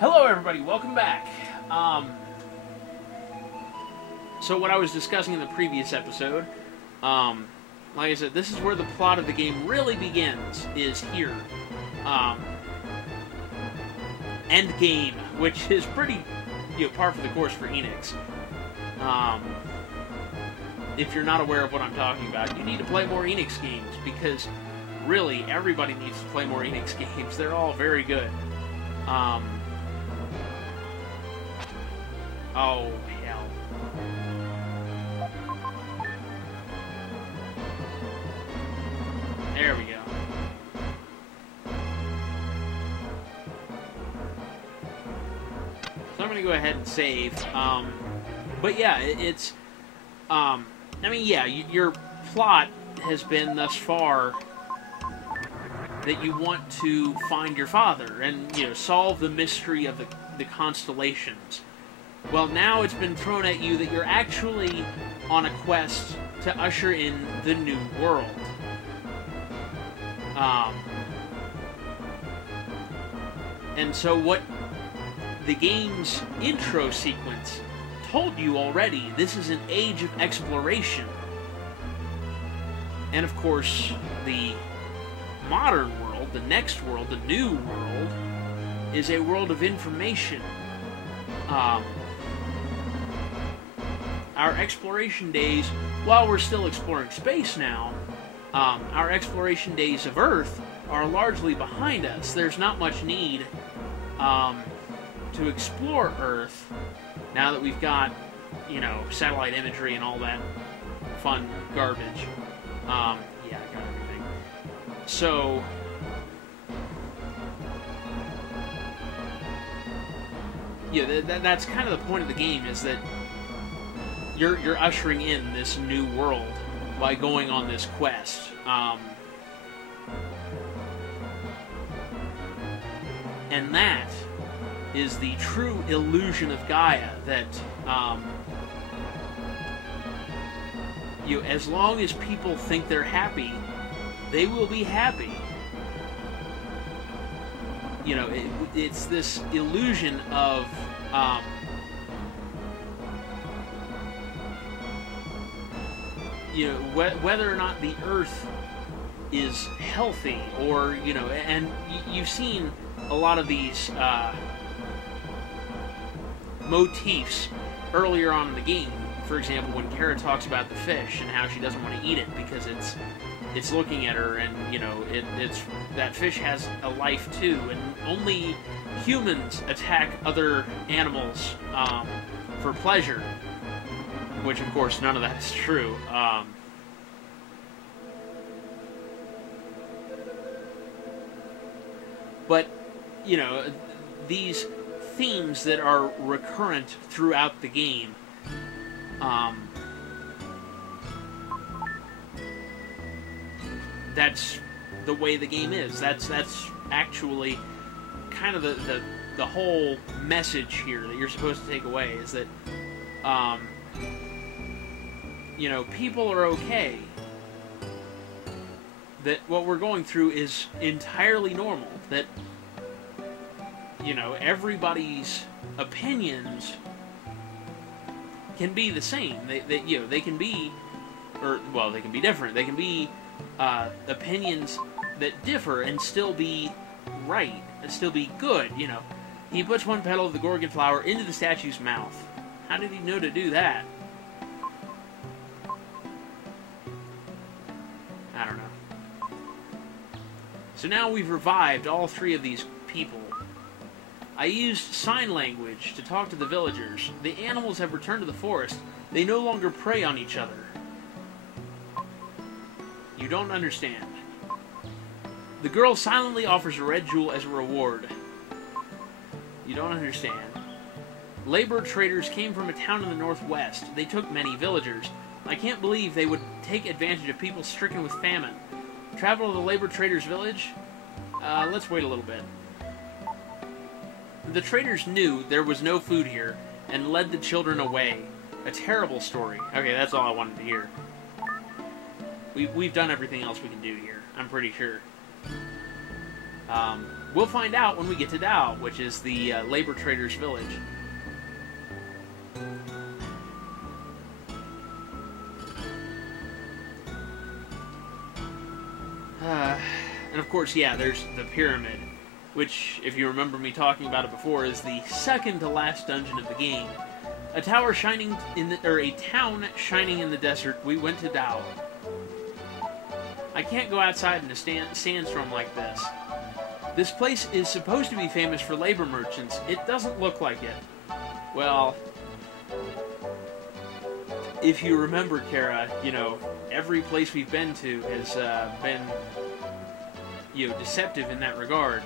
Hello everybody, welcome back. So what I was discussing in the previous episode, like I said, this is where the plot of the game really begins, is here. End game, which is pretty, par for the course for Enix. If you're not aware of what I'm talking about, you need to play more Enix games, because really, everybody needs to play more Enix games. They're all very good. Oh, hell. There we go. So I'm gonna go ahead and save. But yeah, it's... I mean, yeah, your plot has been thus far that you want to find your father and, solve the mystery of the constellations. Well, now it's been thrown at you that you're actually on a quest to usher in the new world. And so what the game's intro sequence told you already, this is an age of exploration. And of course, the modern world, the next world, the new world, is a world of information. Our exploration days, while we're still exploring space now, our exploration days of Earth are largely behind us. There's not much need to explore Earth now that we've got, satellite imagery and all that fun garbage. Yeah, I got everything. So, yeah, that's kind of the point of the game, is that you're ushering in this new world by going on this quest. And that is the true illusion of Gaia, that as long as people think they're happy, they will be happy. It's this illusion of whether or not the Earth is healthy, or and you've seen a lot of these motifs earlier on in the game. For example, when Kara talks about the fish and how she doesn't want to eat it because it's looking at her, and it's that fish has a life too, and only humans attack other animals for pleasure, which of course none of that is true. But these themes that are recurrent throughout the game, that's the way the game is. That's actually kind of the whole message here that you're supposed to take away, is that people are okay. That what we're going through is entirely normal. That everybody's opinions can be the same. They can be, they can be different. They can be opinions that differ and still be right, and still be good. He puts one petal of the Gorgon flower into the statue's mouth. How did he know to do that? I don't know. So now we've revived all three of these people. I used sign language to talk to the villagers. The animals have returned to the forest. They no longer prey on each other. You don't understand. The girl silently offers a red jewel as a reward. You don't understand. Labor traders came from a town in the northwest. They took many villagers. I can't believe they would take advantage of people stricken with famine. Travel to the labor traders' village? Let's wait a little bit. The traders knew there was no food here and led the children away. A terrible story. Okay, that's all I wanted to hear. We've done everything else we can do here, I'm pretty sure. We'll find out when we get to Dao, which is the labor traders' village. And of course, yeah, there's the pyramid, which, if you remember me talking about it before, is the second to last dungeon of the game. A tower shining in the, or a town shining in the desert. We went to Dao. I can't go outside in a sandstorm like this. This place is supposed to be famous for labor merchants. It doesn't look like it. Well, if you remember, Kara, you know, every place we've been to has been, you know, deceptive in that regard.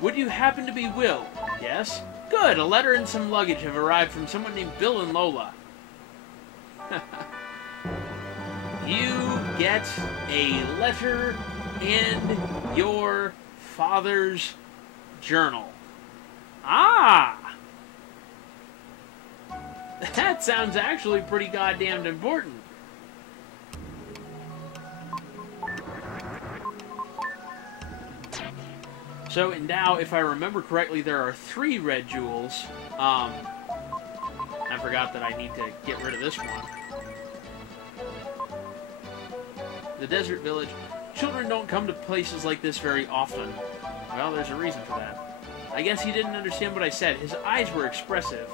Would you happen to be Will? Yes? Good, a letter and some luggage have arrived from someone named Bill and Lola. You get a letter and your father's journal. Ah! That sounds actually pretty goddamn important. So in Dao, if I remember correctly, there are 3 red jewels. I forgot that I need to get rid of this one. The desert village. Children don't come to places like this very often. Well, there's a reason for that. I guess he didn't understand what I said. His eyes were expressive.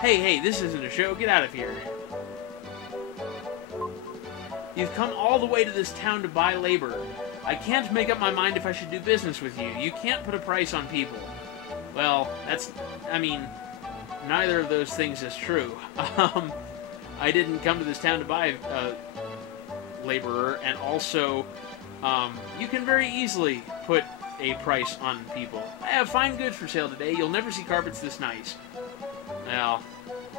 Hey, this isn't a show. Get out of here. You've come all the way to this town to buy labor. I can't make up my mind if I should do business with you. You can't put a price on people. Well, I mean, neither of those things is true. I didn't come to this town to buy a laborer, and also, you can very easily put a price on people. I have fine goods for sale today. You'll never see carpets this nice. Well,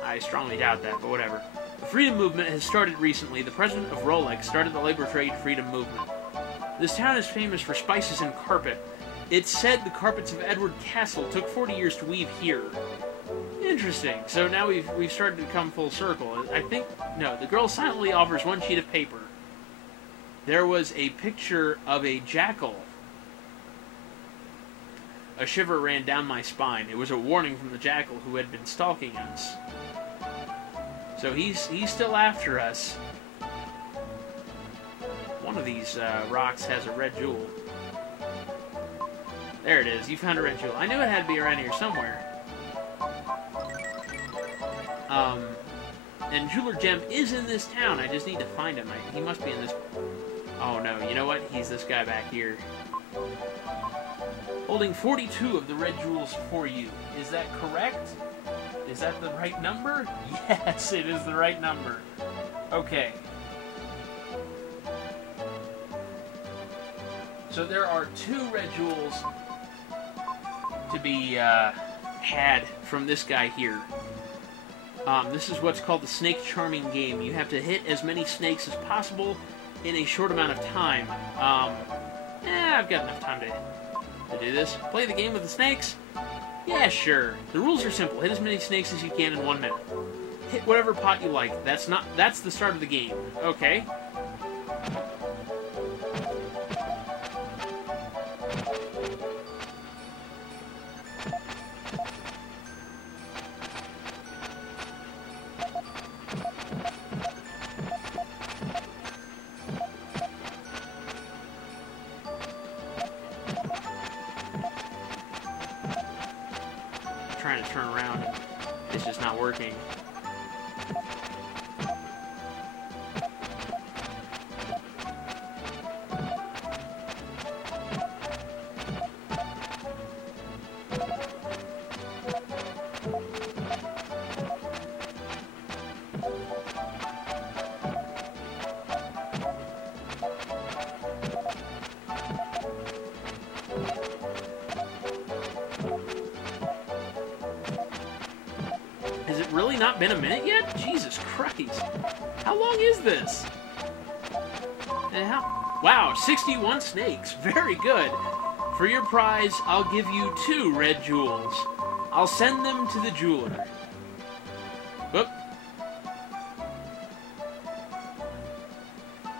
I strongly doubt that, but whatever. The freedom movement has started recently. The president of Rolex started the labor trade freedom movement. This town is famous for spices and carpet. It's said the carpets of Edward Castle took 40 years to weave here. Interesting. So now we've started to come full circle. I think, no, the girl silently offers 1 sheet of paper. There was a picture of a jackal. A shiver ran down my spine. It was a warning from the jackal who had been stalking us. So he's still after us. One of these rocks has a red jewel. There it is. You found a red jewel. I knew it had to be around here somewhere. And Jeweler Gem is in this town. I just need to find him. He must be in this... Oh no, you know what? He's this guy back here. Holding 42 of the red jewels for you. Is that correct? Is that the right number? Yes, it is the right number. Okay. So there are 2 red jewels to be had from this guy here. This is what's called the snake charming game. You have to hit as many snakes as possible in a short amount of time. I've got enough time to do this. Play the game with the snakes? Yeah, sure. The rules are simple. Hit as many snakes as you can in 1 minute. Hit whatever pot you like. That's the start of the game. Okay. Trying to turn around, it's just not working. Has it really not been a minute yet? Jesus Christ. How long is this? Wow, 61 snakes. Very good. For your prize, I'll give you 2 red jewels. I'll send them to the jeweler. Whoop.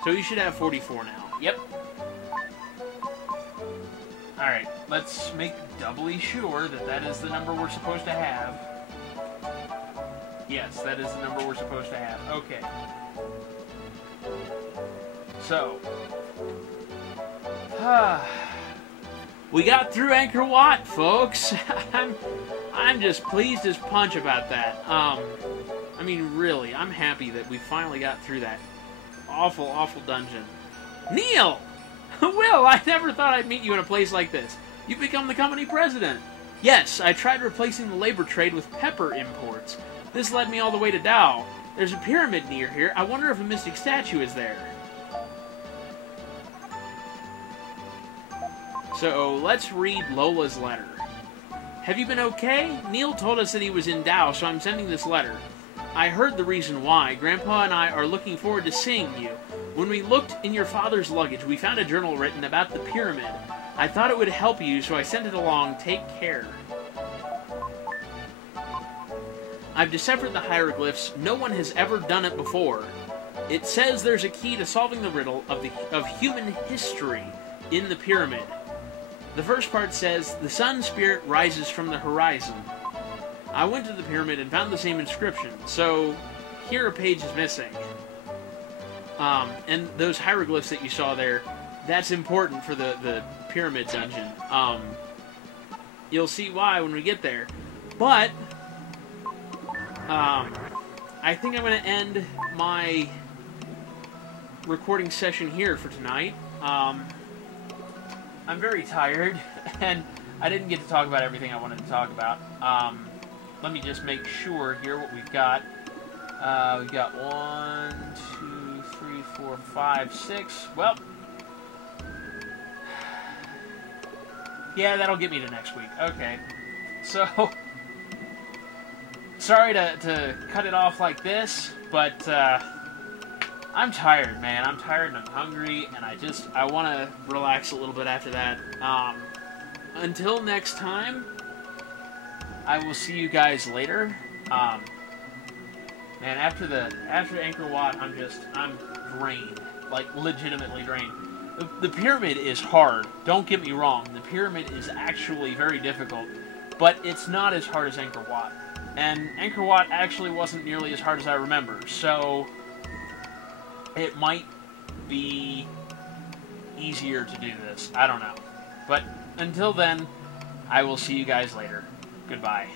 So you should have 44 now. Yep. Alright, let's make doubly sure that that is the number we're supposed to have. Yes, that is the number we're supposed to have. Okay. So. We got through Angkor Wat, folks. I'm just pleased as punch about that. I mean, really, I'm happy that we finally got through that awful, awful dungeon. Neil! Will, I never thought I'd meet you in a place like this. You've become the company president. Yes, I tried replacing the labor trade with pepper imports. This led me all the way to Tao. There's a pyramid near here. I wonder if a mystic statue is there. So, let's read Lola's letter. Have you been okay? Neil told us that he was in Tao, so I'm sending this letter. I heard the reason why. Grandpa and I are looking forward to seeing you. When we looked in your father's luggage, we found a journal written about the pyramid. I thought it would help you, so I sent it along. Take care. I've deciphered the hieroglyphs. No one has ever done it before. It says there's a key to solving the riddle of human history in the pyramid. The first part says, the sun spirit rises from the horizon. I went to the pyramid and found the same inscription, so here a page is missing. And those hieroglyphs that you saw there, that's important for the pyramid dungeon. You'll see why when we get there. But, I think I'm going to end my recording session here for tonight. I'm very tired, and I didn't get to talk about everything I wanted to talk about. Let me just make sure here what we've got. We've got 1, 2, 3, 4, 5, 6. Well, yeah, that'll get me to next week. Okay, so sorry to cut it off like this, but I'm tired, man. I'm tired and I'm hungry, and I want to relax a little bit after that. Until next time, I will see you guys later. Man, after Angkor Wat, I'm drained. Like, legitimately drained. The pyramid is hard. Don't get me wrong. The pyramid is actually very difficult, but it's not as hard as Angkor Wat. And Angkor Wat actually wasn't nearly as hard as I remember, so it might be easier to do this. I don't know. But until then, I will see you guys later. Goodbye.